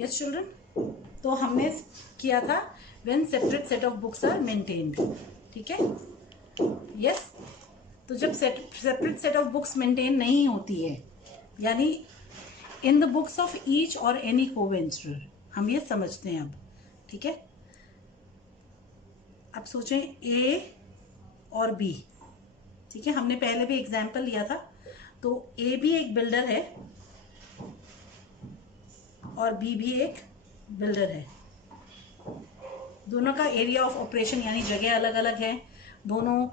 Yes children, तो हमने किया था when separate set of books are maintained, ठीक है। यस, तो जब separate set of books maintain नहीं होती है, यानी in the books of each और एनी कोवेंचरर, हम ये समझते हैं अब, ठीक है। अब सोचें ए और बी, ठीक है, हमने पहले भी एग्जाम्पल लिया था। तो ए भी एक बिल्डर है और बी भी एक बिल्डर है। दोनों का एरिया ऑफ ऑपरेशन यानी जगह अलग अलग है, दोनों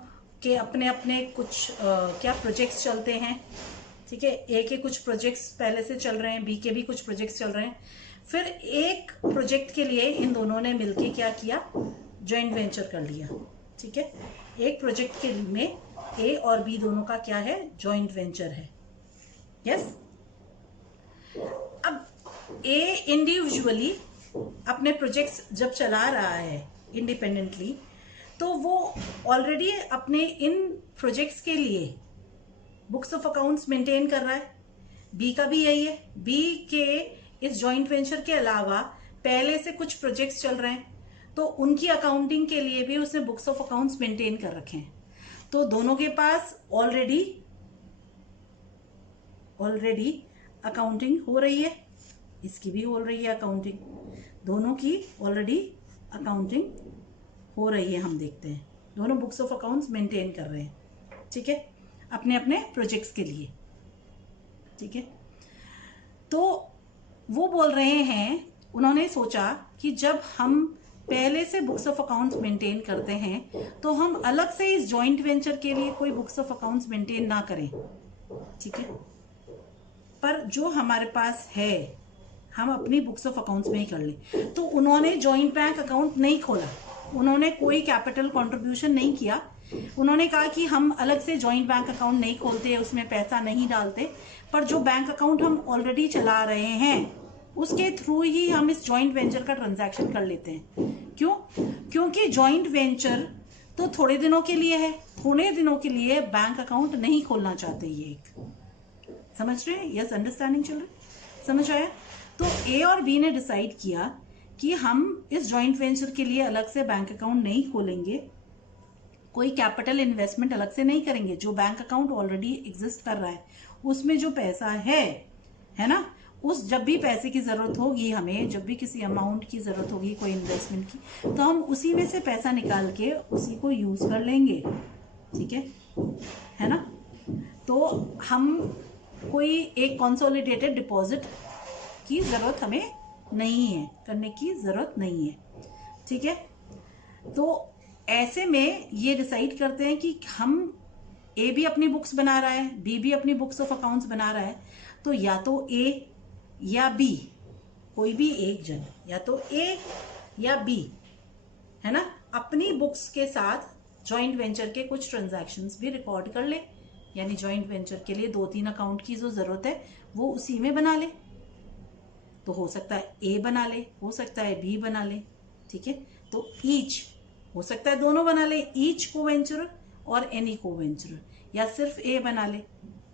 के अपने अपने कुछ क्या प्रोजेक्ट्स चलते हैं, ठीक है। ए के कुछ प्रोजेक्ट्स पहले से चल रहे हैं, बी के भी कुछ प्रोजेक्ट्स चल रहे हैं। फिर एक प्रोजेक्ट के लिए इन दोनों ने मिलके क्या किया, जॉइंट वेंचर कर लिया, ठीक है। एक प्रोजेक्ट के में ए और बी दोनों का क्या है, जॉइंट वेंचर है। यस, अब ए इंडिविजुअली अपने प्रोजेक्ट्स जब चला रहा है इंडिपेंडेंटली, तो वो ऑलरेडी अपने इन प्रोजेक्ट्स के लिए बुक्स ऑफ अकाउंट्स मेंटेन कर रहा है। बी का भी यही है, बी के इस जॉइंट वेंचर के अलावा पहले से कुछ प्रोजेक्ट्स चल रहे हैं, तो उनकी अकाउंटिंग के लिए भी उसने बुक्स ऑफ अकाउंट्स मेंटेन कर रखे हैं। तो दोनों के पास ऑलरेडी अकाउंटिंग हो रही है, इसकी भी हो रही है अकाउंटिंग, दोनों की ऑलरेडी अकाउंटिंग हो रही है। हम देखते हैं दोनों बुक्स ऑफ अकाउंट्स मेंटेन कर रहे हैं, ठीक है, अपने अपने प्रोजेक्ट्स के लिए, ठीक है। तो वो बोल रहे हैं, उन्होंने सोचा कि जब हम पहले से बुक्स ऑफ अकाउंट्स मेंटेन करते हैं तो हम अलग से इस जॉइंट वेंचर के लिए कोई बुक्स ऑफ अकाउंट्स मेंटेन ना करें, ठीक है। पर जो हमारे पास है हम अपनी बुक्स ऑफ अकाउंट्स में ही कर लें। तो उन्होंने जॉइंट बैंक अकाउंट नहीं खोला, उन्होंने कोई कैपिटल कंट्रीब्यूशन नहीं किया। उन्होंने कहा कि हम अलग से जॉइंट बैंक अकाउंट नहीं खोलते, उसमें पैसा नहीं डालते, पर जो बैंक अकाउंट हम ऑलरेडी चला रहे हैं उसके थ्रू ही हम इस जॉइंट वेंचर का ट्रांजैक्शन कर लेते हैं। क्यों? क्योंकि जॉइंट वेंचर तो थोड़े दिनों के लिए है, थोड़े दिनों के लिए बैंक अकाउंट नहीं खोलना चाहते ये एक, समझ रहे हैं? यस, अंडरस्टैंडिंग चिल्ड्रन, समझ आया? तो ए और बी ने डिसाइड किया कि हम इस जॉइंट वेंचर के लिए अलग से बैंक अकाउंट नहीं खोलेंगे, कोई कैपिटल इन्वेस्टमेंट अलग से नहीं करेंगे। जो बैंक अकाउंट ऑलरेडी एग्जिस्ट कर रहा है उसमें जो पैसा है ना, उस जब भी पैसे की जरूरत होगी, हमें जब भी किसी अमाउंट की जरूरत होगी कोई इन्वेस्टमेंट की, तो हम उसी में से पैसा निकाल के उसी को यूज कर लेंगे, ठीक है ना। तो हम कोई एक कंसोलिडेटेड डिपॉजिट की जरूरत हमें नहीं है, करने की जरूरत नहीं है, ठीक है। तो ऐसे में ये डिसाइड करते हैं कि हम ए भी अपनी बुक्स बना रहा है, बी भी अपनी बुक्स ऑफ अकाउंट्स बना रहा है, तो या तो ए या बी, कोई भी एक जन, या तो ए या बी, है ना, अपनी बुक्स के साथ जॉइंट वेंचर के कुछ ट्रांजैक्शंस भी रिकॉर्ड कर ले, यानी जॉइंट वेंचर के लिए 2-3 अकाउंट की जो जरूरत है वो उसी में बना ले। तो हो सकता है ए बना ले, हो सकता है बी बना ले, ठीक है। तो ईच हो सकता है दोनों बना ले, ईच को वेंचर और एनी को वेंचर, या सिर्फ ए बना ले,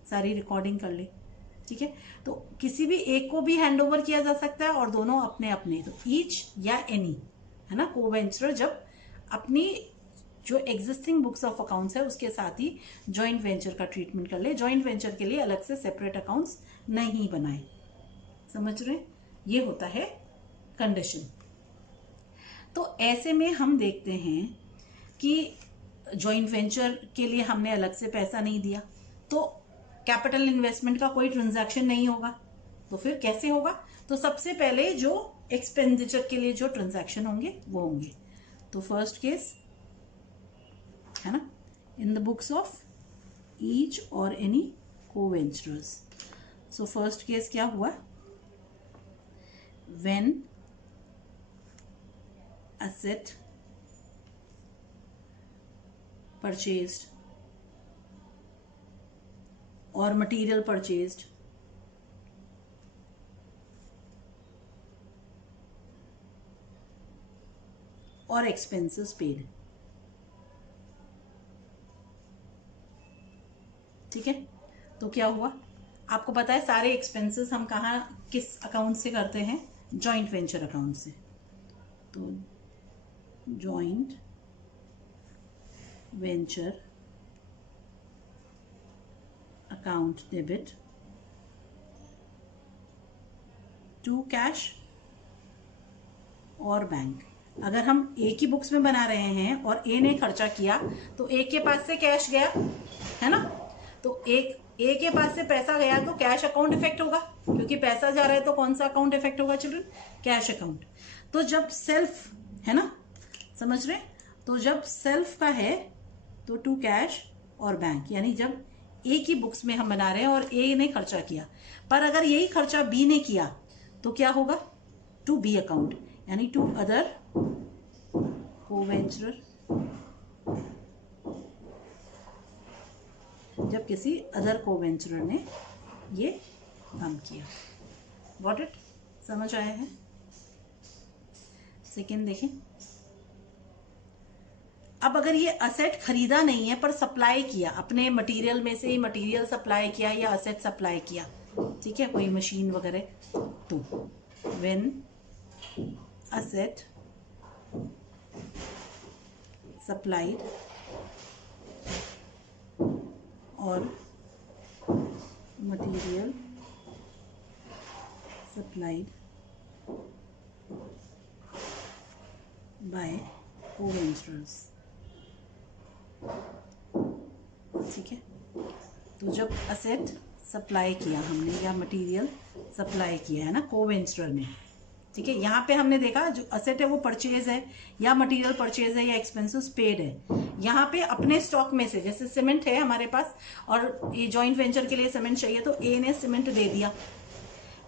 सारी रिकॉर्डिंग कर ले, ठीक है। तो किसी भी एक को भी हैंड ओवर किया जा सकता है और दोनों अपने अपने, तो ईच या एनी, है ना, को वेंचर जब अपनी जो एग्जिस्टिंग बुक्स ऑफ अकाउंट्स है उसके साथ ही जॉइंट वेंचर का ट्रीटमेंट कर ले, जॉइंट वेंचर के लिए अलग से सेपरेट अकाउंट्स नहीं बनाए, समझ रहे हैं? ये होता है कंडीशन। तो ऐसे में हम देखते हैं कि जॉइंट वेंचर के लिए हमने अलग से पैसा नहीं दिया, तो कैपिटल इन्वेस्टमेंट का कोई ट्रांजैक्शन नहीं होगा, तो फिर कैसे होगा? तो सबसे पहले जो एक्सपेंडिचर के लिए जो ट्रांजैक्शन होंगे वो होंगे। तो फर्स्ट केस है ना, इन द बुक्स ऑफ ईच और एनी को-वेंचरर्स। सो फर्स्ट केस क्या हुआ? when asset purchased or material purchased or expenses paid, ठीक है। तो क्या हुआ? आपको पता है सारे एक्सपेंसेस हम कहाँ किस अकाउंट से करते हैं? जॉइंट वेंचर अकाउंट से। तो joint venture account debit to cash और बैंक। अगर हम ए की बुक्स में बना रहे हैं और ए ने खर्चा किया तो ए के पास से कैश गया, है ना, तो एक ए के पास से पैसा गया तो कैश अकाउंट इफेक्ट होगा, क्योंकि पैसा जा रहा है तो कौन सा अकाउंट इफेक्ट होगा चिल्ड्रन? Cash account. तो जब सेल्फ है ना, समझ रहे, तो जब सेल्फ का है तो टू कैश और बैंक, यानी जब ए की बुक्स में हम बना रहे हैं और ए ने खर्चा किया, पर अगर यही खर्चा बी ने किया तो क्या होगा? टू बी अकाउंट, यानी टू अदर कोवेंचरर। जब किसी अदर कोवेंचरर ने ये काम किया। Got it? समझ आया है? सेकेंड देखें। अब अगर ये असेट खरीदा नहीं है पर सप्लाई किया, अपने मटेरियल में से मटेरियल सप्लाई किया या असेट सप्लाई किया, ठीक है, कोई मशीन वगैरह, तो when asset supplied or material supplied by co-venturers, ठीक है। तो जब असेट सप्लाई किया हमने या मटेरियल सप्लाई किया है ना को-वेंचरर ने, ठीक है, यहाँ पे हमने देखा जो असेट है वो परचेज है या मटेरियल परचेज है या एक्सपेंसेस पेड है। यहाँ पे अपने स्टॉक में से, जैसे सीमेंट है हमारे पास और ये जॉइंट वेंचर के लिए सीमेंट चाहिए, तो ए ने सीमेंट दे दिया,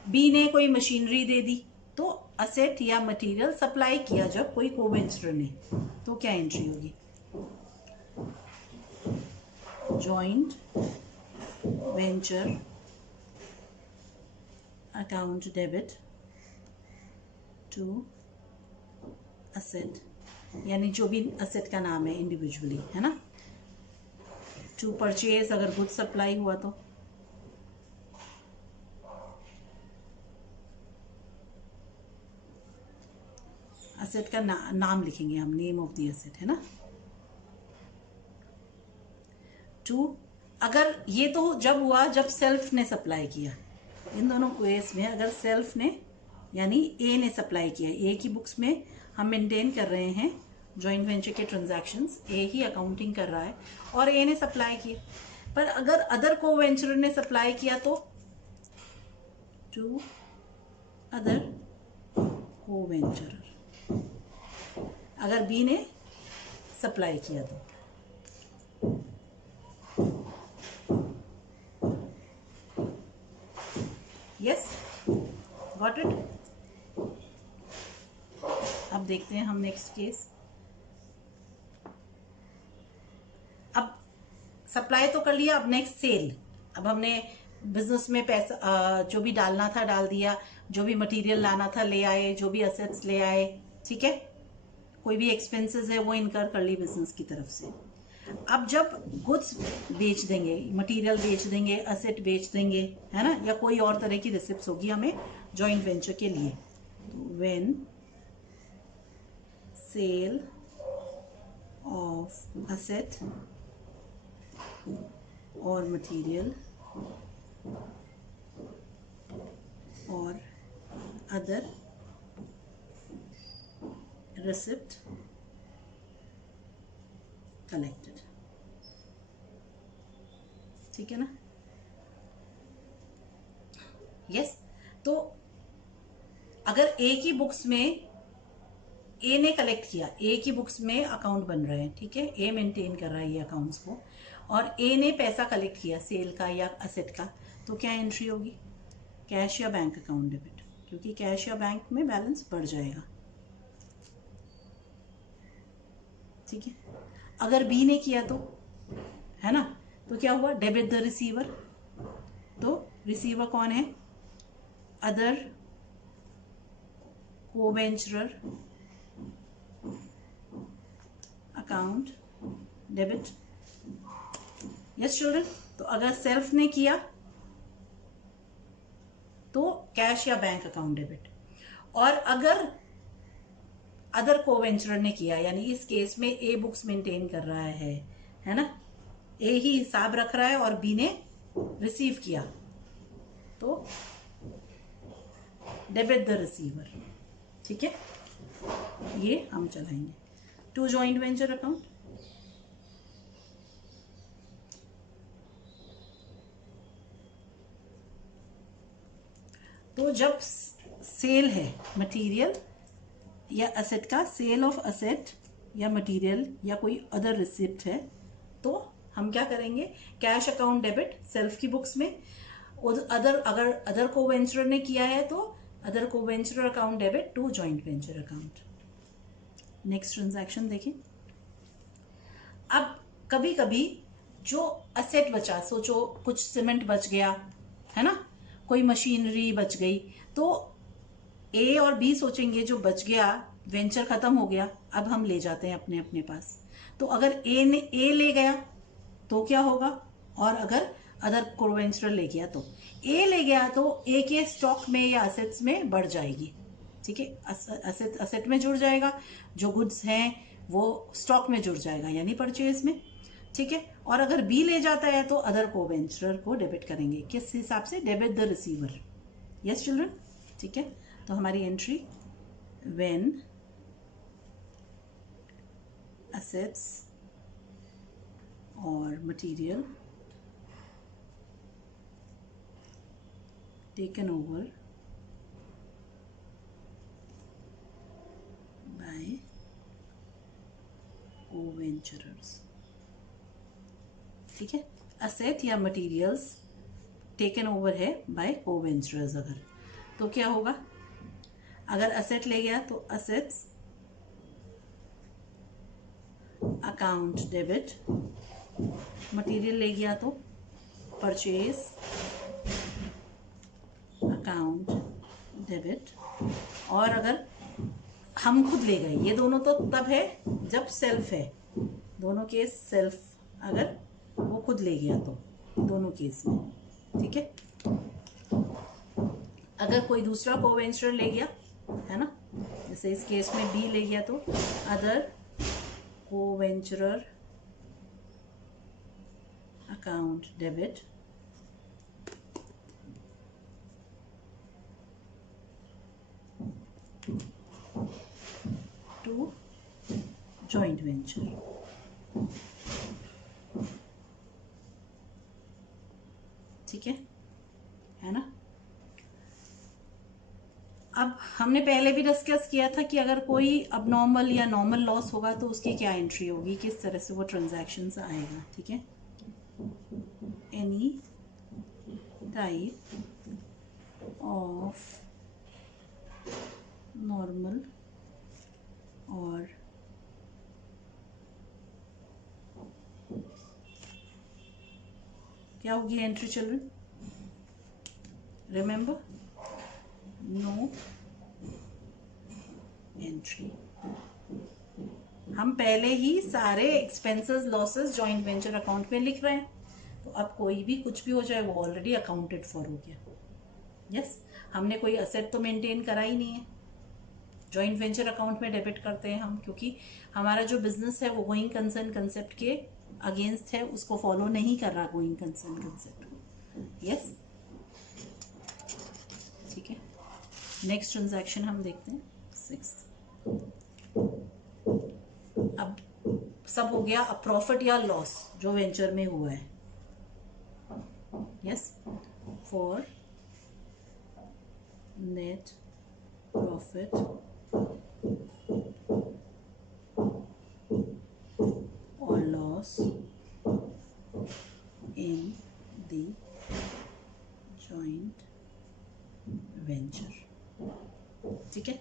बी ने कोई मशीनरी दे दी, तो असेट या मटेरियल सप्लाई किया जब कोई को-वेंचरर ने, तो क्या एंट्री होगी? Joint venture account debit to asset, यानी जो भी असेट का नाम है इंडिविजुअली, है ना, टू परचेज अगर गुड सप्लाई हुआ तो, असेट का नाम लिखेंगे हम, नेम ऑफ द असेट, है ना, टू, अगर ये तो जब हुआ जब सेल्फ ने सप्लाई किया, इन दोनों केस में अगर सेल्फ ने यानी ए ने सप्लाई किया, ए की बुक्स में हम मेंटेन कर रहे हैं जॉइंट वेंचर के ट्रांजैक्शंस, ए ही अकाउंटिंग कर रहा है और ए ने सप्लाई किया, पर अगर अदर को वेंचर ने सप्लाई किया तो टू अदर को वेंचर, अगर बी ने सप्लाई किया तो, यस, गॉट इट। अब देखते हैं हम नेक्स्ट केस। अब सप्लाई तो कर लिया, अब नेक्स्ट सेल। अब हमने बिजनेस में पैसा जो भी डालना था डाल दिया, जो भी मटेरियल लाना था ले आए, जो भी असेट्स ले आए, ठीक है, कोई भी एक्सपेंसेस है वो इनकर कर ली बिजनेस की तरफ से। अब जब गुड्स बेच देंगे, मटेरियल बेच देंगे, असेट बेच देंगे, है ना, या कोई और तरह की रिसिप्ट्स होगी हमें जॉइंट वेंचर के लिए, तो व्हेन सेल ऑफ असेट और मटेरियल और अदर रिसिप्ट कलेक्टेड, ठीक है ना, यस। तो अगर ए की बुक्स में ए ने कलेक्ट किया, ए की बुक्स में अकाउंट बन रहे हैं, ठीक है, ए मेंटेन कर रहा है ये अकाउंट्स को, और ए ने पैसा कलेक्ट किया सेल का या असेट का, तो क्या एंट्री होगी? कैश या बैंक अकाउंट डेबिट, क्योंकि कैश या बैंक में बैलेंस बढ़ जाएगा, ठीक है। अगर बी ने किया तो, है ना, तो क्या हुआ? डेबिट द रिसीवर, तो रिसीवर कौन है? Other co-venturer account debit, yes children. तो अगर सेल्फ ने किया तो कैश या बैंक अकाउंट डेबिट, और अगर अदर कोवेंचर ने किया, यानी इस केस में ए बुक्स मेंटेन कर रहा है ना, ए ही हिसाब रख रहा है और बी ने रिसीव किया, तो डेबिट द रिसीवर। ठीक है, ये हम चलाएंगे। टू जॉइंट वेंचर अकाउंट, तो जब सेल है मटेरियल या असेट का, सेल ऑफ असेट या मटेरियल या कोई अदर रिसिप्ट है, तो हम क्या करेंगे, कैश अकाउंट डेबिट सेल्फ की बुक्स में, अदर अगर अदर को वेंचर ने किया है तो other coventurer account debit to joint venture account. Next transaction देखें। अब कभी कभी जो असेट बचा, सोचो कुछ सीमेंट बच गया है ना, कोई मशीनरी बच गई, तो ए और बी सोचेंगे जो बच गया, वेंचर खत्म हो गया, अब हम ले जाते हैं अपने अपने पास। तो अगर ए ले गया तो क्या होगा, और अगर अदर कोवेंचर ले गया तो ए ले गया तो ए के स्टॉक में या असेट्स में बढ़ जाएगी। ठीक है, असेट में जुड़ जाएगा, जो गुड्स हैं वो स्टॉक में जुड़ जाएगा यानी परचेज में। ठीक है, और अगर बी ले जाता है तो अदर कोवेंचर को डेबिट करेंगे, किस हिसाब से, debit the receiver. Yes children, ठीक है, तो हमारी entry, when assets or material taken over by co-venturers। ठीक है, असेट या मटेरियल्स टेकन ओवर है बाय को-वेंचरर्स, अगर तो क्या होगा, अगर असेट ले गया तो असेट्स अकाउंट डेबिट, मटेरियल ले गया तो परचेज अकाउंट डेबिट, और अगर हम खुद ले गए, ये दोनों तो तब है जब सेल्फ है, दोनों केस सेल्फ, अगर वो खुद ले गया तो दोनों केस में। ठीक है, अगर कोई दूसरा कोवेंचर ले गया है ना, जैसे इस केस में बी ले गया तो other co-venturer account debit to joint venture। ठीक है ना। अब हमने पहले भी डिस्कस किया था कि अगर कोई अबनॉर्मल या नॉर्मल लॉस होगा तो उसकी क्या एंट्री होगी, किस तरह से वो ट्रांजैक्शन आएगा। ठीक है, एनी टाइप ऑफ नॉर्मल और क्या होगी entry children, remember, no entry. हम पहले ही सारे expenses losses joint venture account में लिख रहे हैं, तो अब कोई भी कुछ भी हो जाए वो ऑलरेडी अकाउंटेड फॉर हो गया। यस, हमने कोई असेट तो मेंटेन करा ही नहीं है, जॉइंट वेंचर अकाउंट में डेबिट करते हैं हम, क्योंकि हमारा जो बिजनेस है वो गोइंग कंसर्न कंसेप्ट के अगेंस्ट है, उसको फॉलो नहीं कर रहा गोइंग कंसर्न कंसेप्ट। यस, ठीक है, नेक्स्ट ट्रांजैक्शन हम देखते हैं 6। अब सब हो गया, अब प्रॉफिट या लॉस जो वेंचर में हुआ है। यस, फॉर नेट प्रॉफिट और loss in the joint venture. ठीक है,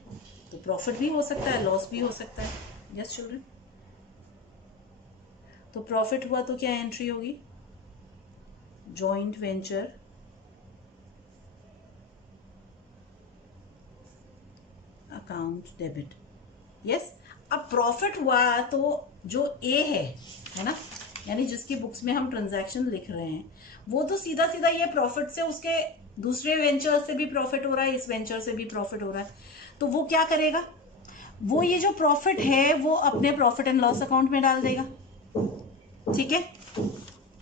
तो प्रॉफिट भी हो सकता है, लॉस भी हो सकता है। यस चिल्ड्रन, तो प्रॉफिट हुआ तो क्या एंट्री होगी, joint venture account debit. Yes, अब प्रॉफिट हुआ तो जो ए है ना, यानी जिसकी बुक्स में हम ट्रांजैक्शन लिख रहे हैं, वो तो सीधा सीधा ये प्रॉफिट से उसके दूसरे वेंचर से भी प्रॉफिट हो रहा है, इस वेंचर से भी प्रॉफिट हो रहा है, तो वो क्या करेगा, वो ये जो प्रॉफिट है वो अपने प्रॉफिट एंड लॉस अकाउंट में डाल देगा। ठीक है,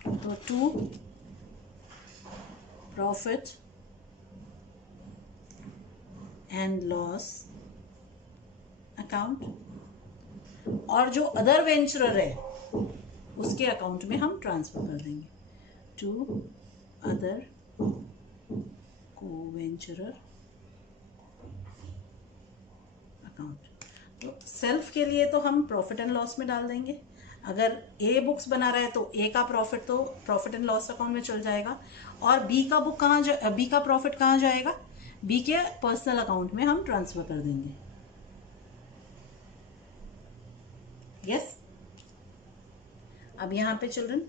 तो to profit and loss account, और जो अदर वेंचरर है उसके अकाउंट में हम ट्रांसफर कर देंगे टू अदर को-वेंचरर अकाउंट। तो सेल्फ के लिए तो हम प्रॉफिट एंड लॉस में डाल देंगे, अगर ए बुक्स बना रहा है तो ए का प्रॉफिट तो प्रॉफिट एंड लॉस अकाउंट में चल जाएगा, और बी का बुक बी का प्रॉफिट कहाँ जाएगा, बी के पर्सनल अकाउंट में हम ट्रांसफर कर देंगे। यस, अब यहाँ पे चिल्ड्रन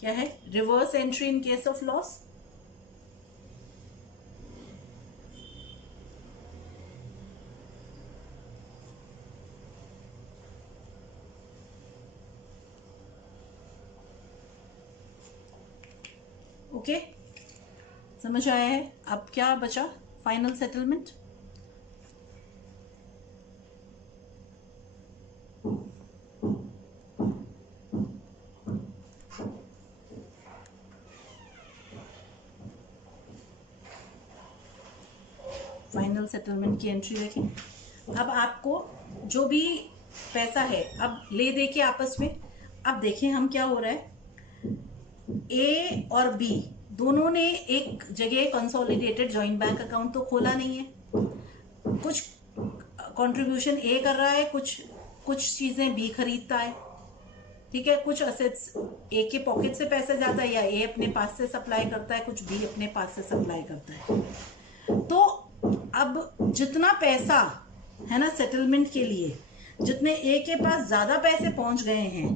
क्या है, reverse entry in case of loss. Okay, समझ आया है। अब क्या बचा, फाइनल सेटलमेंट। फाइनल सेटलमेंट की एंट्री देखें। अब आपको जो भी पैसा है, अब ले दे के आपस में, अब देखें हम क्या हो रहा है, ए और बी दोनों ने एक जगह कंसोलिडेटेड जॉइंट बैंक अकाउंट तो खोला नहीं है, कुछ कंट्रीब्यूशन ए कर रहा है, कुछ चीजें बी खरीदता है। ठीक है, कुछ असेट्स ए के पॉकेट से पैसे जाता है, या ए अपने पास से सप्लाई करता है, कुछ बी अपने पास से सप्लाई करता है। तो अब जितना पैसा है ना सेटलमेंट के लिए, जितने ए के पास ज्यादा पैसे पहुंच गए हैं,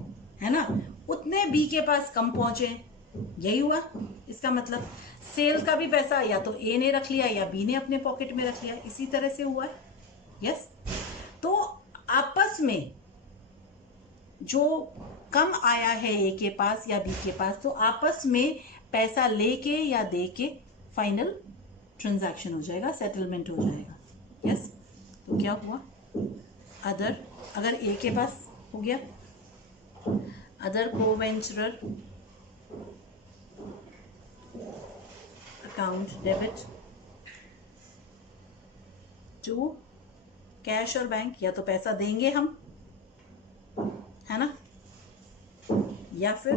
है ना, उतने बी के पास कम पहुंचे, यही हुआ। इसका मतलब सेल का भी पैसा या तो ए ने रख लिया या बी ने अपने पॉकेट में रख लिया, इसी तरह से हुआ है। यस, तो आपस में जो कम आया है ए के पास या बी के पास, तो आपस में पैसा लेके या दे के फाइनल ट्रांजैक्शन हो जाएगा, सेटलमेंट हो जाएगा। यस, तो क्या हुआ, अदर, अगर ए के पास हो गया, other co-venturer account debit to cash और बैंक, या तो पैसा देंगे हम, है ना, या फिर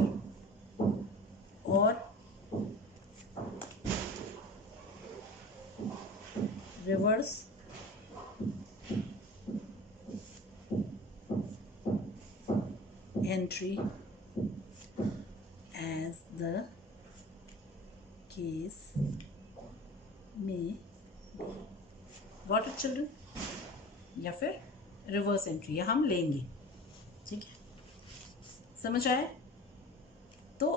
और reverse entry as the case may be। Got it children? या फिर रिवर्स एंट्री या हम लेंगे। ठीक है, समझ आया। तो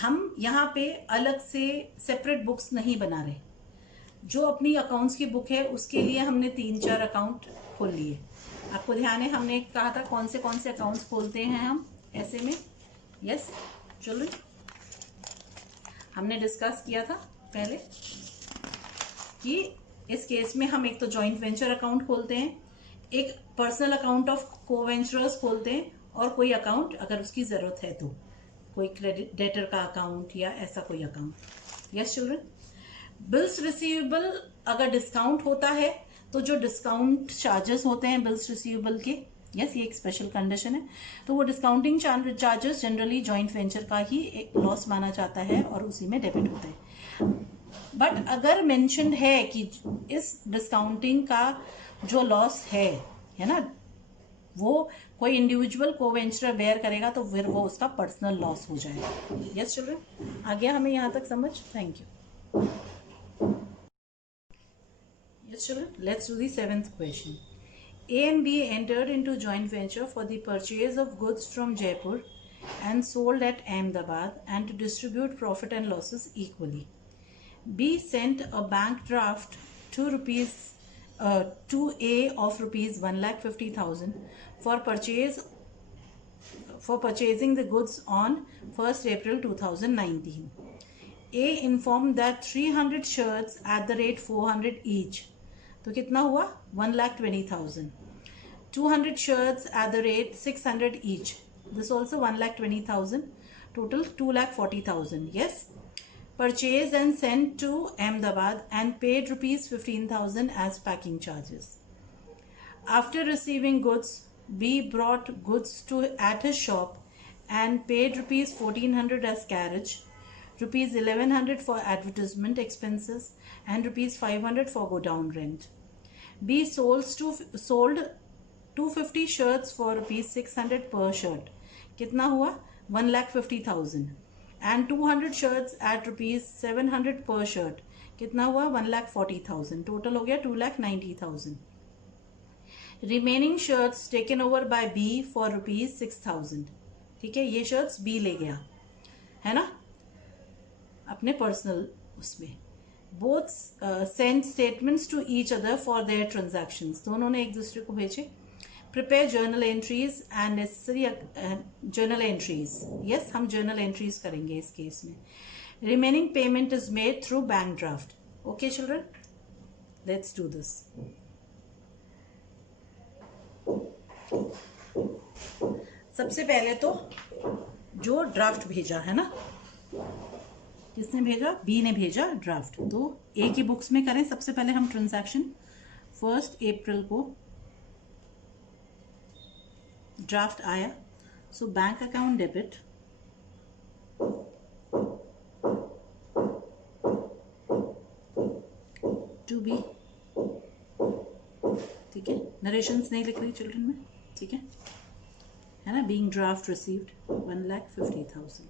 हम यहाँ पे अलग से सेपरेट बुक्स नहीं बना रहे, जो अपनी अकाउंट्स की बुक है उसके लिए हमने 3-4 अकाउंट खोल लिए। आपको ध्यान है हमने कहा था कौन से अकाउंट्स खोलते हैं हम ऐसे में। यस चिल्ड्रन, हमने डिस्कस किया था पहले कि इस केस में हम एक तो जॉइंट वेंचर अकाउंट खोलते हैं, एक पर्सनल अकाउंट ऑफ को-वेंचरर्स खोलते हैं, और कोई अकाउंट अगर उसकी ज़रूरत है तो कोई क्रेडिट डेटर का अकाउंट या ऐसा कोई account. Yes children, bills receivable अगर डिस्काउंट होता है तो जो डिस्काउंट चार्जेस होते हैं बिल्स रिसीवेबल के, यस ये एक स्पेशल कंडीशन है, तो वो discounting charges generally joint venture का ही एक लॉस माना जाता है और उसी में डेबिट होता है। बट अगर मेंशन्ड है कि इस डिस्काउंटिंग का जो लॉस है ना, वो कोई इंडिविजुअल को-वेंचरर बेयर करेगा तो फिर वो उसका पर्सनल लॉस हो जाएगा। यस चिल्ड्रन, आ गया हमें यहाँ तक समझ। Thank you. Yes, children, let's do the 7th question. A and B entered into joint venture for the purchase of goods from Jaipur and sold at Ahmedabad and to distribute profit and losses equally. B sent a bank draft to A of rupees 1,50,000 for purchasing the goods on 1st April 2019. A inform that 300 shirts at the rate 400 each. तो कितना हुआ 1,20,000. 200 shirts at the rate 600 each. This also 1,20,000. Total 2,40,000. Yes. Purchased and sent to Ahmedabad and paid rupees 15,000 as packing charges. After receiving goods, B brought goods to at his shop and paid rupees 1,400 as carriage, rupees 1,100 for advertisement expenses, and rupees 500 for godown rent. B sold 250 shirts for rupees 600 per shirt. कितना हुआ 1,50,000. And 200 shirts at rupees 700 per shirt. कितना हुआ 1,40,000. Total हो गया 2,90,000. Remaining shirts taken over by B for rupees 6,000. ठीक है, ये shirts B ले गया है ना अपने पर्सनल उसमें. Both sent statements to each other for their transactions. दोनों ने एक दूसरे को भेजे. Prepare journal entries and necessary journal entries. Yes, हम journal entries करेंगे इस केस में. Remaining payment is made through bank draft. Okay, children? Let's do this. सबसे पहले तो जो ड्राफ्ट भेजा है ना, किसने भेजा? बी ने भेजा ड्राफ्ट. तो ए की बुक्स में करें सबसे पहले हम ट्रांजैक्शन. 1 अप्रैल को ड्राफ्ट आया. So bank account debit to B. ठीक है, नरेशंस नहीं लिख रही चिल्ड्रन में. ठीक है ना. Being draft received 1,50,000.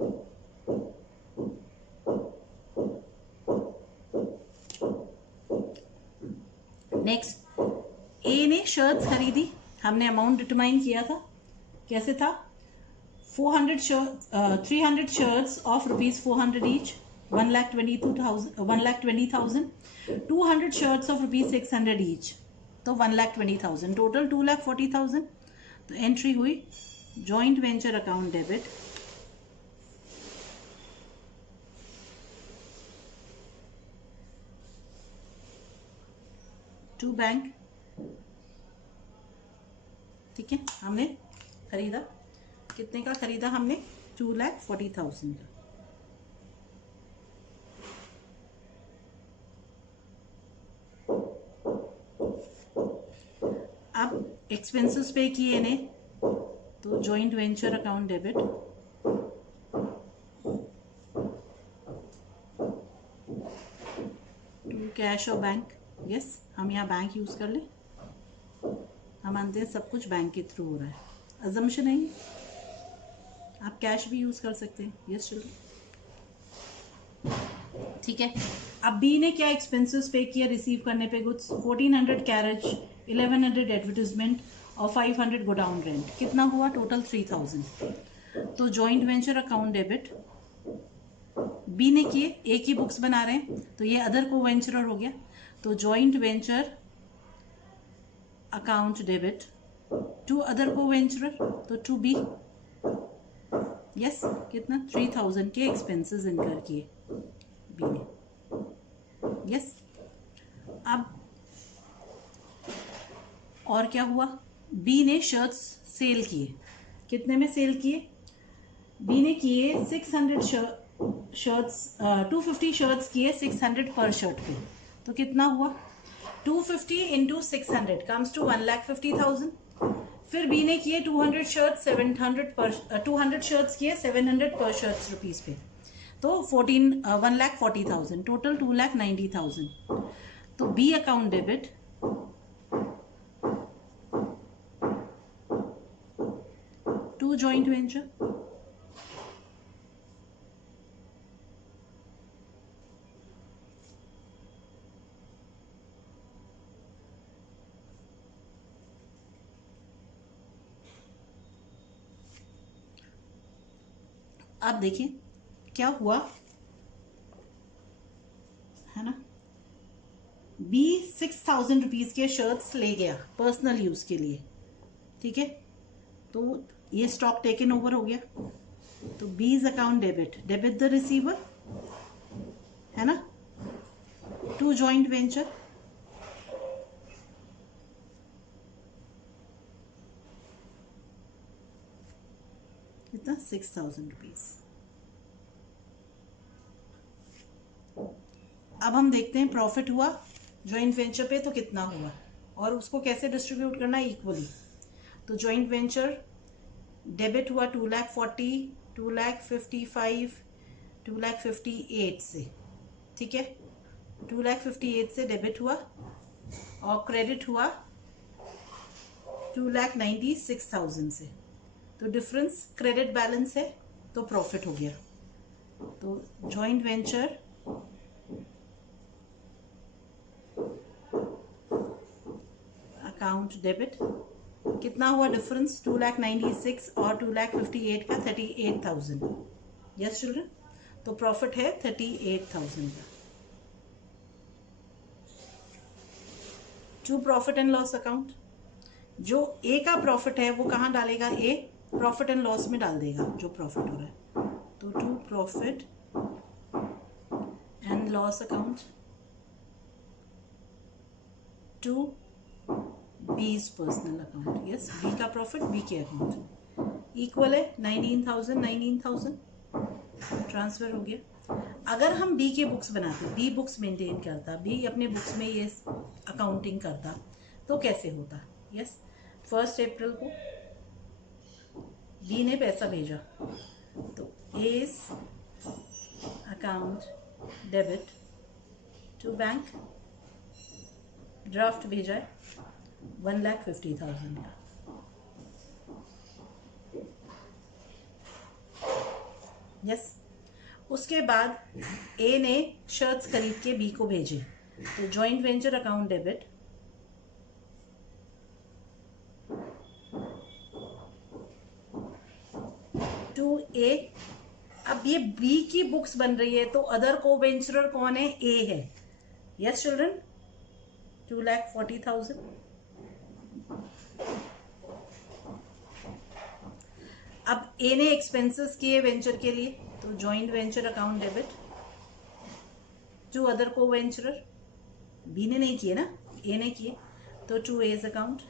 नेक्स्ट ए ने शर्ट्स खरीदी. हमने अमाउंट डिटरमाइन किया था. कैसे था? 300 shirts of rupees 400 each, 1,20,000. 200 shirts of rupees 600 each, तो 1,20,000. टोटल 2,40,000. तो एंट्री हुई joint venture account debit to bank. ठीक है, हमने खरीदा. कितने का खरीदा हमने? 2,40,000 का. अब एक्सपेंसेस पे किए ने, तो joint venture account debit to cash और बैंक. यस, हम यहाँ बैंक यूज कर ले. हम मानते हैं सब कुछ बैंक के थ्रू हो रहा है. अजम्पशन है ये. आप कैश भी यूज कर सकते हैं. Yes children. ठीक है. अब बी ने क्या एक्सपेंसेस पे किया रिसीव करने पे? गुड्स 1,400 कैरेज, 1,100 एडवर्टीजमेंट और 500 गोडाउन रेंट. कितना हुआ? टोटल 3,000. तो joint venture account debit B ने किए. ए की बुक्स बना रहे हैं तो ये अदर को वेंचरर हो गया. तो joint venture account debit to other coventurer, तो टू बी. यस, कितना? 3,000 के एक्सपेंसेस इनकर किए बी ने. यस. अब और क्या हुआ? बी ने शर्ट्स सेल किए. कितने में सेल किए? बी ने किए 600 शर्ट्स, 250 शर्ट्स किए 600 पर शर्ट पे. तो कितना हुआ? 250 इंटू 600 कम्स टू 1,50,000. फिर बी ने किए 200 शर्ट्स 200 शर्ट्स किए 700 पर शर्ट्स रुपीज पे. तो 1,40,000. टोटल 2,90,000. तो B account debit to joint venture अब देखिए क्या हुआ है ना. बी 6,000 रुपीज के शर्ट्स ले गया पर्सनल यूज के लिए. ठीक है, तो ये स्टॉक टेकन ओवर हो गया. तो बीज अकाउंट डेबिट द रिसीवर है ना, टू जॉइंट वेंचर, कितना 6,000 रुपीज। अब हम देखते हैं प्रॉफिट हुआ जॉइंट वेंचर पे तो कितना हुआ और उसको कैसे डिस्ट्रीब्यूट करना है इक्वली। तो जॉइंट वेंचर डेबिट हुआ 2,40,000, 2,55,000, 2,58,000 से, ठीक है, 2,58,000 से डेबिट हुआ और क्रेडिट हुआ 2,96,000 से। तो डिफरेंस क्रेडिट बैलेंस है तो प्रॉफिट हो गया। तो जॉइंट वेंचर अकाउंट डेबिट कितना हुआ डिफरेंस, 2,96,000 और 2,58,000 का 38,000। यस चिल्ड्रन, तो प्रॉफिट है 38,000 का। To profit and loss account, जो ए का प्रॉफिट है वो कहाँ डालेगा, ए प्रॉफिट एंड लॉस में डाल देगा जो प्रॉफिट हो रहा है। तो to profit and loss account, to B's personal account, yes B का प्रॉफिट बी के अकाउंट, इक्वल है 19,000 ट्रांसफर हो गया। अगर हम बी के बुक्स बनाते, बी बुक्स मेंटेन करता, बी अपने बुक्स में ये अकाउंटिंग करता तो कैसे होता। यस 1 अप्रैल को बी ने पैसा भेजा तो A's account debit to bank, draft भेजा है 1,50,000 का। यस उसके बाद ए ने शर्ट्स खरीद के बी को भेजे तो joint venture account debit to A. अब ये बी की बुक्स बन रही है तो अदर को वेंचरर कौन है, ए है। Yes children, 2,40,000। अब ए ने एक्सपेंसेस किए वेंचर के लिए तो joint venture account debit to other coventurer, B ने नहीं किए ना, ए ने किए तो टू एज अकाउंट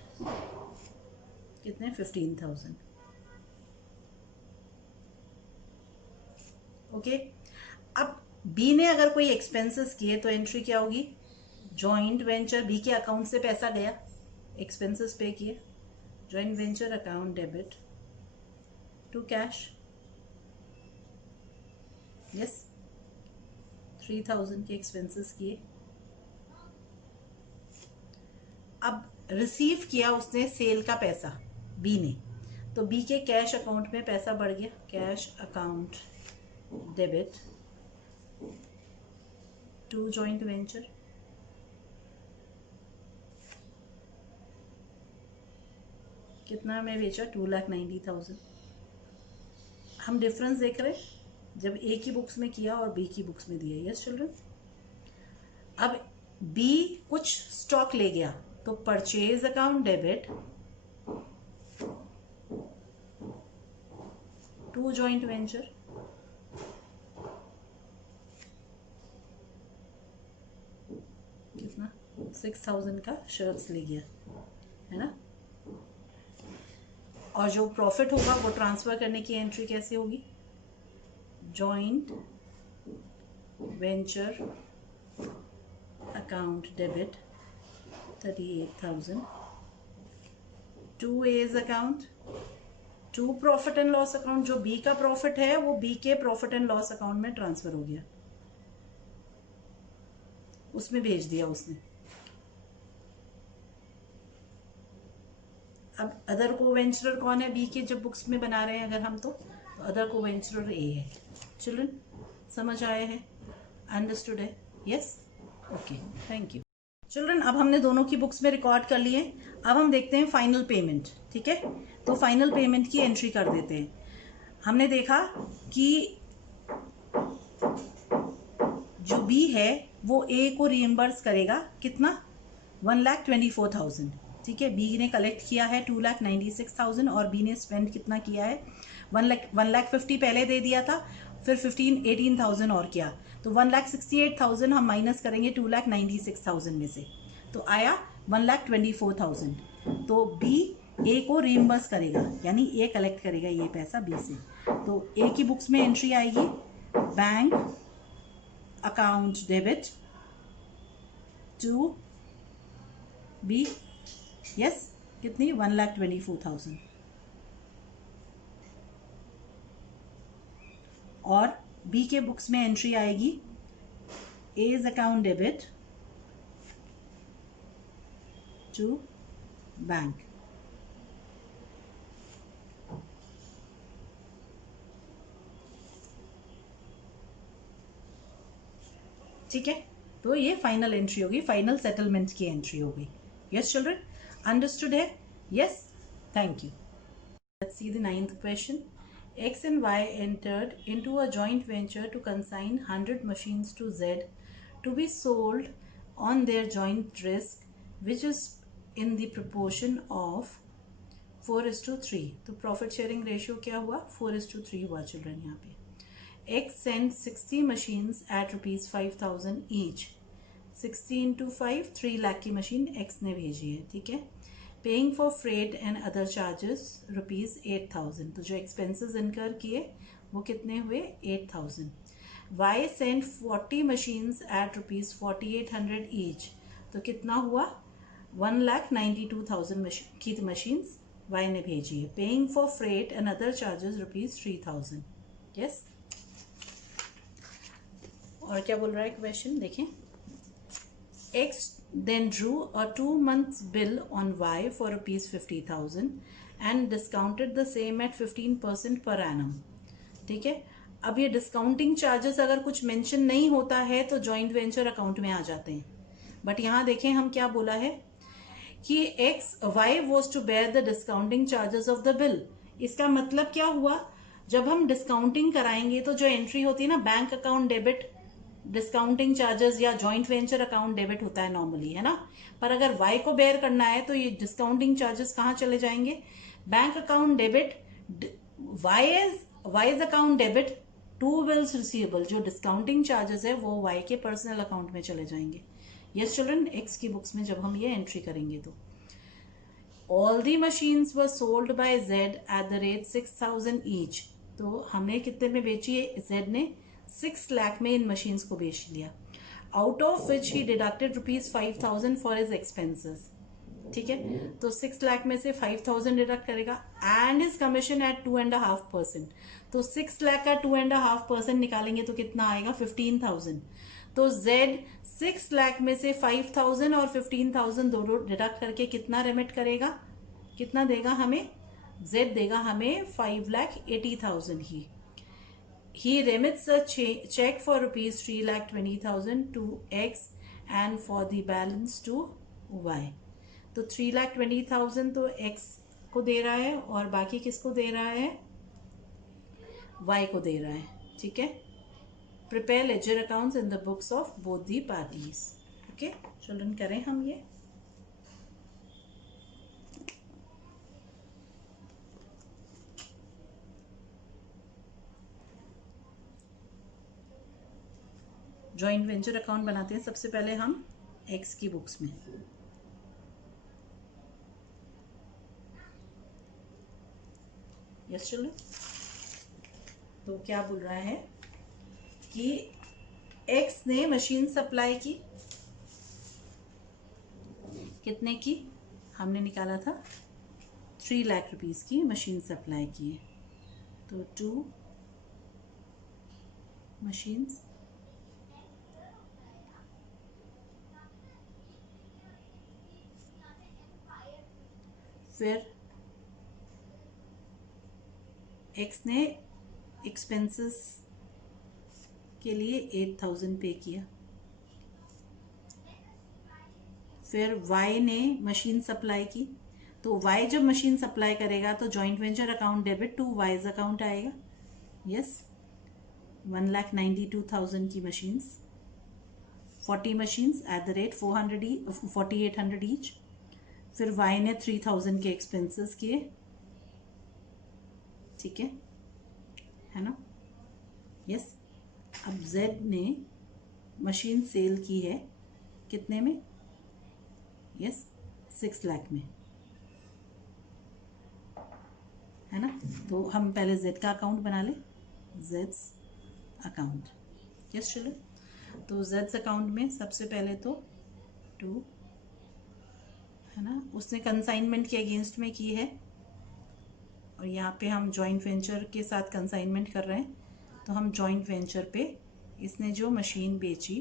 कितने 15,000। ओके अब बी ने अगर कोई एक्सपेंसेस किए तो एंट्री क्या होगी, जॉइंट वेंचर बी के अकाउंट से पैसा गया, एक्सपेंसेस पे किए, joint venture account debit to cash, yes 3,000 के एक्सपेंसेस किए। अब रिसीव किया उसने सेल का पैसा बी ने तो बी के कैश अकाउंट में पैसा बढ़ गया, cash account debit to joint venture, कितना में बेचा 2,90,000। हम डिफरेंस देख रहे हैं जब ए की बुक्स में किया और बी की बुक्स में दिया। यस चिल्ड्रन, अब बी कुछ स्टॉक ले गया तो purchase account debit to joint venture, कितना 6,000 का शर्ट्स ले गया, है ना। और जो प्रॉफिट होगा वो ट्रांसफर करने की एंट्री कैसे होगी, joint venture account debit 38,000 to A's account to profit and loss account, जो बी का प्रॉफिट है वो बी के प्रॉफिट एंड लॉस अकाउंट में ट्रांसफर हो गया, उसमें भेज दिया उसने। अब अदर को वेंचरर कौन है, बी के जब बुक्स में बना रहे हैं अगर हम तो अदर को वेंचरर ए है। चिल्ड्रन समझ आए हैं, अंडरस्टूड है। Yes okay thank you children. अब हमने दोनों की बुक्स में रिकॉर्ड कर लिए, अब हम देखते हैं फाइनल पेमेंट। ठीक है, तो फाइनल पेमेंट की एंट्री कर देते हैं। हमने देखा कि जो बी है वो ए को रिएम्बर्स करेगा कितना, 1,24,000। ठीक है, बी ने कलेक्ट किया है 2,96,000 और बी ने स्पेंड कितना किया है 1,50,000 पहले दे दिया था, फिर 18,000 और किया तो 1,68,000 हम माइनस करेंगे 2,96,000 में से, तो आया 1,24,000। तो बी ए को रीइंबर्स करेगा, यानी ए कलेक्ट करेगा ये पैसा बी से। तो ए की बुक्स में एंट्री आएगी bank account debit to B, yes, कितनी 1,24,000। और बी के बुक्स में एंट्री आएगी A's account debit to bank. ठीक है, तो ये फाइनल एंट्री होगी, फाइनल सेटलमेंट की एंट्री हो गई। यस चिल्ड्रन, अंडरस्टूड है? Yes, thank you. Let's see the 9th question. X and Y entered into a joint venture to consign 100 machines to Z to be sold on their joint risk, which is in the proportion of 4:3। तो profit sharing ratio क्या हुआ? 4:3 हुआ children. यहाँ पे X sent 60 machines at ₹5,000 each। 60 into 5, 3 lakh की machine X ने भेजी है, ठीक है। Paying for freight and other charges ₹8,000। तो जो एक्सपेंसेस इनकर किए वो कितने हुए? 8,000। Y sent 40 machines at ₹4,800 each. तो कितना हुआ? 1,92,000 की मशीन्स Y ने भेजी है। Paying for freight and other charges ₹3,000। Yes, और क्या बोल रहा है क्वेश्चन देखें। X then drew a 2 months bill on Y for ₹50,000 and discounted the same at 15% per annum। ठीक है, अब ये डिस्काउंटिंग चार्जेस अगर कुछ मेंशन नहीं होता है तो जॉइंट वेंचर अकाउंट में आ जाते हैं, बट यहाँ देखें हम क्या बोला है कि Y was to bear the discounting charges of the bill। इसका मतलब क्या हुआ? जब हम डिस्काउंटिंग कराएंगे तो जो एंट्री होती है ना, bank account debit discounting charges या जॉइंट वेंचर अकाउंट डेबिट होता है नॉर्मली, है ना। पर अगर वाई को बेयर करना है तो ये डिस्काउंटिंग चार्जेस कहाँ चले जाएंगे? Bank account debit Y's account debit to bills receivable. जो डिस्काउंटिंग चार्जेस है वो वाई के पर्सनल अकाउंट में चले जाएंगे। यस चिल्ड्रन, एक्स की बुक्स में जब हम ये एंट्री करेंगे तो all the machines were sold by Z at the rate 6,000 each. तो हमने कितने में बेची है? जेड ने 6 लाख में इन मशीन्स को बेच लिया। Out of which he deducted ₹5,000 for his expenses. ठीक है, तो 6 लाख में से 5,000 डिडक्ट करेगा एंड हिज कमीशन एट 2.5%। तो 6 लाख का 2.5% निकालेंगे तो कितना आएगा? 15,000। तो जेड 6 लाख में से 5,000 और 15,000 दोनों डिडक्ट करके कितना रेमिट करेगा? कितना देगा हमें? जेड देगा हमें 5,80,000 ही। He remits a check for ₹3,20,000 to X and for the balance to Y। तो 3,20,000 तो X को दे रहा है और बाकी किसको दे रहा है? Y को दे रहा है, ठीक है। Prepare ledger accounts in the books of both the parties। Okay children, करें हम ये। जॉइंट वेंचर अकाउंट बनाते हैं सबसे पहले हम एक्स की बुक्स में। यस चिल्ड्रन, तो क्या बोल रहा है कि एक्स ने मशीन सप्लाई की, कितने की? हमने निकाला था 3 लाख रुपीस की मशीन सप्लाई की है। तो 2 मशीन्स फिर एक्स ने एक्सपेंसेस के लिए 8,000 पे किया। फिर वाई ने मशीन सप्लाई की, तो वाई जब मशीन सप्लाई करेगा तो joint venture account debit to Y's account आएगा। यस, 1,92,000 की machines, 40 machines at the rate 4,800 each. फिर वाई ने 3,000 के एक्सपेंसेस किए, ठीक है ना। यस, अब जेड ने मशीन सेल की है कितने में? यस 6 लाख में, है ना। तो हम पहले जेड का अकाउंट बना लें, जेड्स अकाउंट। यस चलो, तो जेड्स अकाउंट में सबसे पहले तो 2, है ना, उसने कंसाइनमेंट के अगेंस्ट में की है, और यहाँ पे हम जॉइंट वेंचर के साथ कंसाइनमेंट कर रहे हैं, तो हम जॉइंट वेंचर पे इसने जो मशीन बेची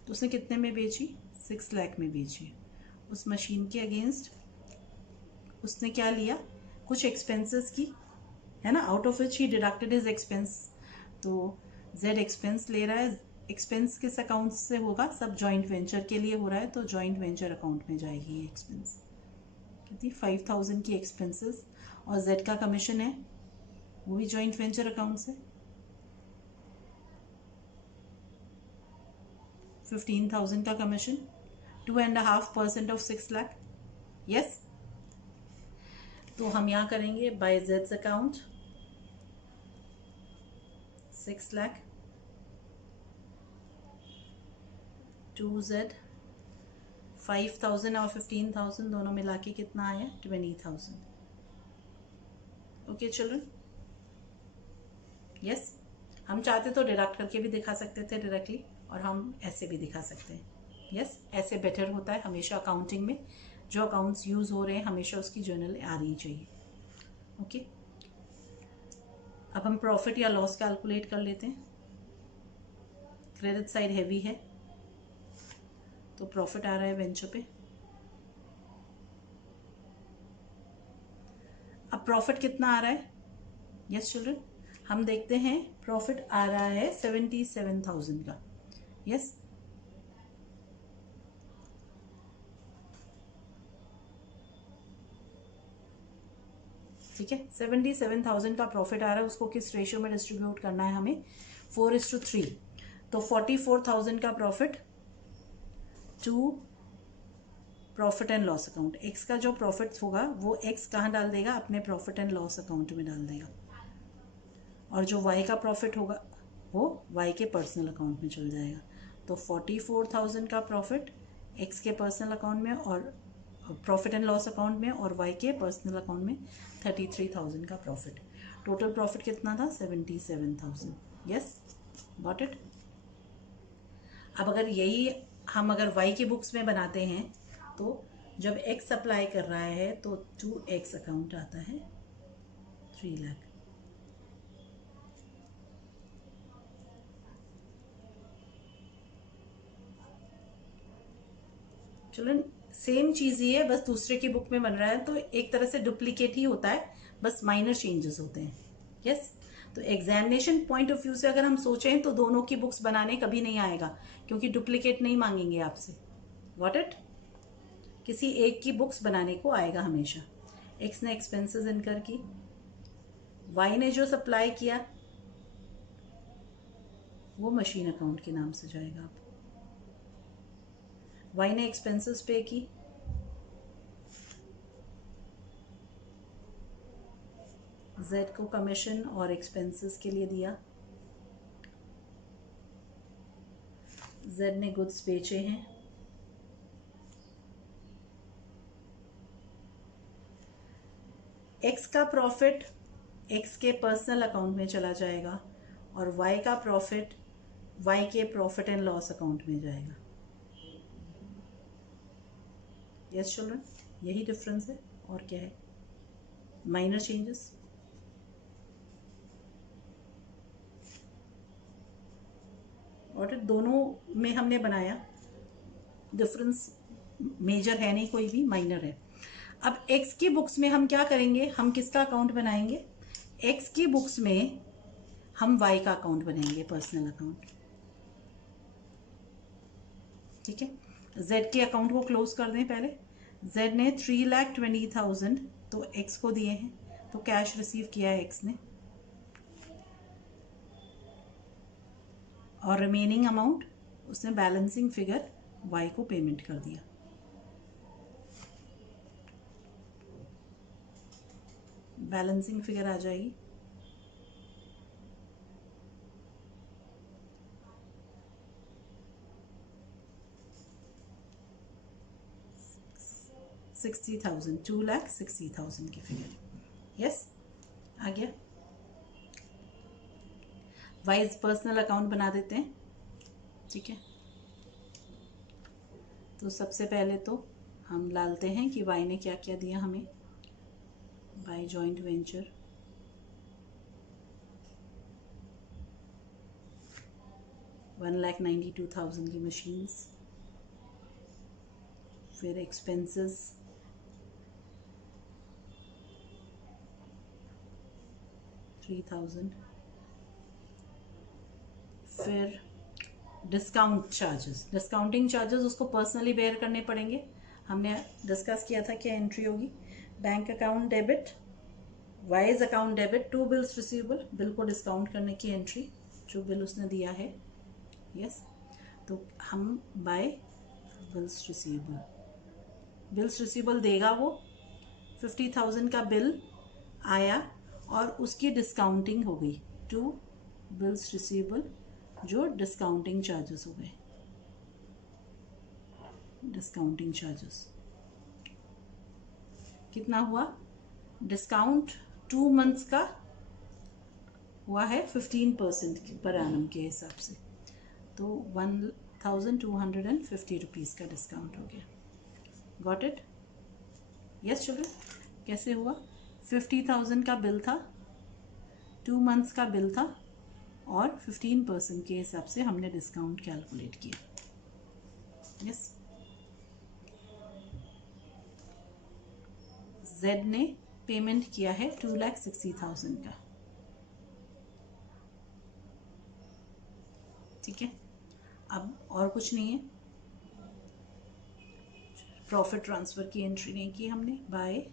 तो उसने कितने में बेची? 6 लाख में बेची। उस मशीन के अगेंस्ट उसने क्या लिया? कुछ एक्सपेंसेस की, है ना, out of which he deducted his expense. तो जेड एक्सपेंस ले रहा है, एक्सपेंस किस अकाउंट से होगा? सब जॉइंट वेंचर के लिए हो रहा है, तो जॉइंट वेंचर अकाउंट में जाएगी ये एक्सपेंस। कितनी? 5000 की एक्सपेंसेस, और जेड का कमीशन है वो भी जॉइंट वेंचर अकाउंट से 15,000 का कमीशन, 2.5% ऑफ 6 लाख। यस, तो हम यहाँ करेंगे बाय जेड्स अकाउंट 6 लाख टू जेड 5,000 और 15,000 दोनों मिला के कितना आया? 20,000। Okay children, yes. हम चाहते तो डिडक्ट करके भी दिखा सकते थे डायरेक्टली, और हम ऐसे भी दिखा सकते हैं। यस, ऐसे बेटर होता है हमेशा अकाउंटिंग में। जो अकाउंट्स यूज़ हो रहे हैं हमेशा उसकी जर्नल आ रही चाहिए। ओके, अब हम प्रॉफिट या लॉस कैलकुलेट कर लेते हैं। क्रेडिट साइड हैवी है, तो प्रॉफिट आ रहा है वेंचर पे। अब प्रॉफिट कितना आ रहा है? यस चिल्ड्रन, हम देखते हैं प्रॉफिट आ रहा है 77,000 का। यस, ठीक है, 77,000 का प्रॉफिट आ रहा है। उसको किस रेशियो में डिस्ट्रीब्यूट करना है हमें? 4:3। तो 44,000 का profit to profit and loss account. X का जो प्रॉफिट होगा वो एक्स कहाँ डाल देगा? अपने प्रॉफिट एंड लॉस अकाउंट में डाल देगा, और जो वाई का प्रॉफिट होगा वो वाई के पर्सनल अकाउंट में चल जाएगा। तो 44,000 का प्रॉफिट एक्स के पर्सनल अकाउंट में और प्रॉफिट एंड लॉस अकाउंट में, और वाई के पर्सनल अकाउंट में 33,000 का प्रॉफिट। टोटल प्रॉफिट कितना था? 77,000। Yes, got it. अब अगर यही हम अगर वाई की बुक्स में बनाते हैं तो जब एक्स अप्लाई कर रहा है तो 2x अकाउंट आता है 3 लाख। चलो, सेम चीज़ ही है, बस दूसरे की बुक में बन रहा है, तो एक तरह से डुप्लीकेट ही होता है, बस माइनर चेंजेस होते हैं। यस, तो एग्जामिनेशन पॉइंट ऑफ व्यू से अगर हम सोचें तो दोनों की बुक्स बनाने कभी नहीं आएगा, क्योंकि डुप्लीकेट नहीं मांगेंगे आपसे। Got it? किसी एक की बुक्स बनाने को आएगा हमेशा। एक्स ने एक्सपेंसेस इनकर की, वाई ने जो सप्लाई किया वो मशीन अकाउंट के नाम से जाएगा। आप वाई ने एक्सपेंसेस पे की, जेड को कमीशन और एक्सपेंसेस के लिए दिया, जेड ने गुड्स बेचे हैं, एक्स का प्रॉफिट एक्स के पर्सनल अकाउंट में चला जाएगा, और वाई का प्रॉफिट वाई के प्रॉफिट एंड लॉस अकाउंट में जाएगा। यस चिल्ड्रन, यही डिफरेंस है, और क्या है? Minor changes. और दोनों में हमने बनाया, डिफरेंस मेजर है नहीं, कोई भी माइनर है। अब एक्स की बुक्स में हम क्या करेंगे? हम किसका अकाउंट बनाएंगे? एक्स की बुक्स में हम वाई का अकाउंट बनाएंगे, पर्सनल अकाउंट। ठीक है, जेड के अकाउंट को क्लोज कर दें पहले। जेड ने 3,20,000 तो एक्स को दिए हैं, तो कैश रिसीव किया है एक्स ने, और रिमेनिंग अमाउंट उसने बैलेंसिंग फिगर वाई को पेमेंट कर दिया। बैलेंसिंग फिगर आ जाएगी 60,000, 2,60,000 की फिगर। यस, आ गया। वाइज पर्सनल अकाउंट बना देते हैं, ठीक है। तो सबसे पहले तो हम डालते हैं कि वाई ने क्या क्या दिया हमें। बाय जॉइंट वेंचर 1,92,000 की मशीन्स। फिर एक्सपेंसेस 3,000। फिर डिस्काउंट चार्जेस, डिस्काउंटिंग चार्जेस उसको पर्सनली बेयर करने पड़ेंगे। हमने डिस्कस किया था क्या एंट्री होगी। Bank account debit, wise account debit, 2 bills receivable, bill को डिस्काउंट करने की एंट्री, जो बिल उसने दिया है। यस, तो हम by bills receivable, bills receivable देगा वो, 50,000 का बिल आया और उसकी डिस्काउंटिंग हो गई, 2 बिल्स रिसीवेबल जो डिस्काउंटिंग चार्जेस हो गए। डिस्काउंटिंग चार्जेस कितना हुआ, डिस्काउंट 2 मंथ्स का हुआ है 15% पर एनम के हिसाब से, तो 1,250 रुपीज़ का डिस्काउंट हो गया। Got it? यस चिल्ड्रन, कैसे हुआ? 50,000 का बिल था, 2 मंथ्स का बिल था और 15% के हिसाब से हमने डिस्काउंट कैलकुलेट किया। यस, जेड ने पेमेंट किया है 2,60,000 का, ठीक है। अब और कुछ नहीं है, प्रॉफिट ट्रांसफ़र की एंट्री नहीं की हमने। बाय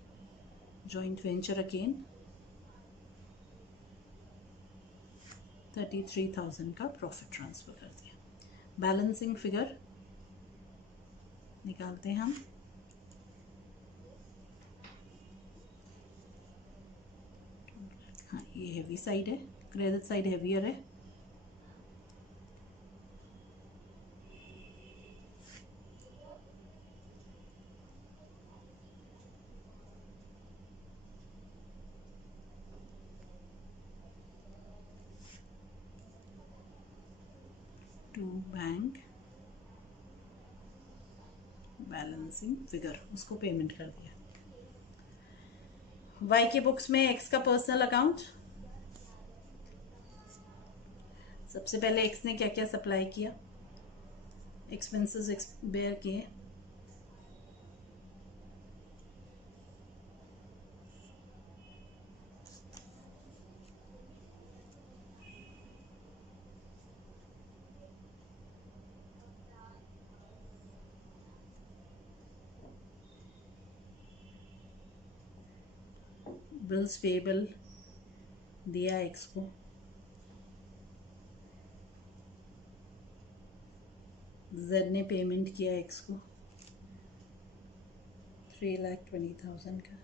जॉइंट वेंचर अगेन 33,000 का प्रॉफिट ट्रांसफ़र कर दिया। बैलेंसिंग फिगर निकालते हैं हम। हाँ, ये हेवी साइड है, क्रेडिट साइड हेवियर है। टू बैंक बैलेंसिंग फिगर, उसको पेमेंट कर दिया। वाई की बुक्स में एक्स का पर्सनल अकाउंट, सबसे पहले एक्स ने क्या क्या सप्लाई किया, एक्सपेंसेस बेयर किए। बिल्स पेबल दिया एक्स को, जेड ने पेमेंट किया एक्स को 3,20,000 का।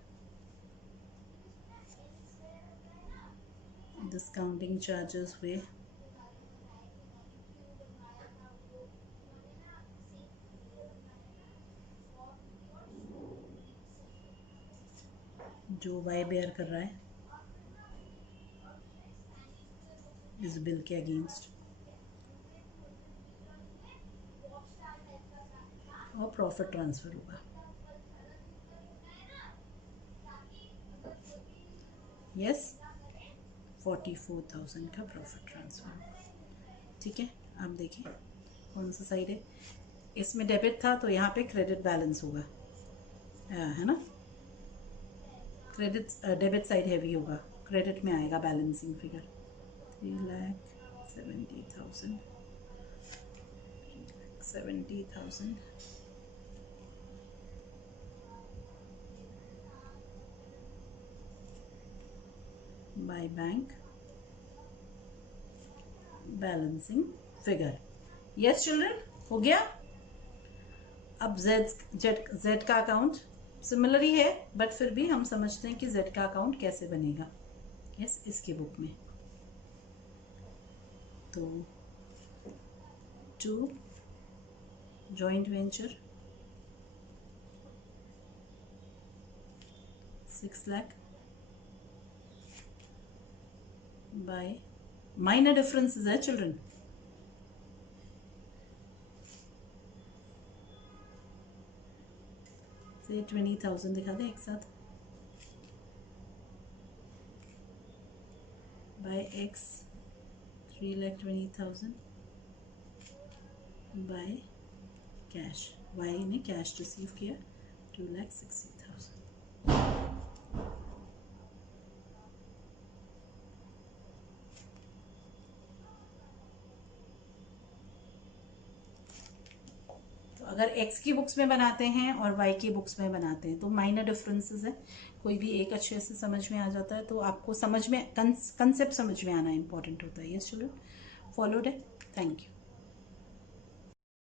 डिस्काउंटिंग चार्जेस हुए जो वाई बेयर कर रहा है इस बिल के अगेंस्ट, और प्रॉफिट ट्रांसफ़र होगा। यस, 44,000 का प्रॉफिट ट्रांसफ़र, ठीक है। अब देखिए कौन सा साइड है, इसमें डेबिट था तो यहाँ पे क्रेडिट बैलेंस होगा, है ना। क्रेडिट डेबिट साइड हैवी होगा, क्रेडिट में आएगा balancing figure 3,70,000, 3,70,000 by bank balancing figure. Yes children, हो गया। अब जेड का अकाउंट सिमिलर ही है, बट फिर भी हम समझते हैं कि जेड का अकाउंट कैसे बनेगा। यस, इसकी बुक में तो 2 joint venture 6 lakh by minor differences है children. से 20,000 दिखा दें एक साथ by x 3,20,000 by cash y ने कैश रिसीव किया 2,60,000. तो अगर x की बुक्स में बनाते हैं और y की बुक्स में बनाते हैं तो माइनर डिफरेंसेस है, कोई भी एक अच्छे से समझ में आ जाता है. तो आपको समझ में कंसेप्ट समझ में आना इंपॉर्टेंट होता है. यस चिल्ड्रन, फॉलोड है. Thank you.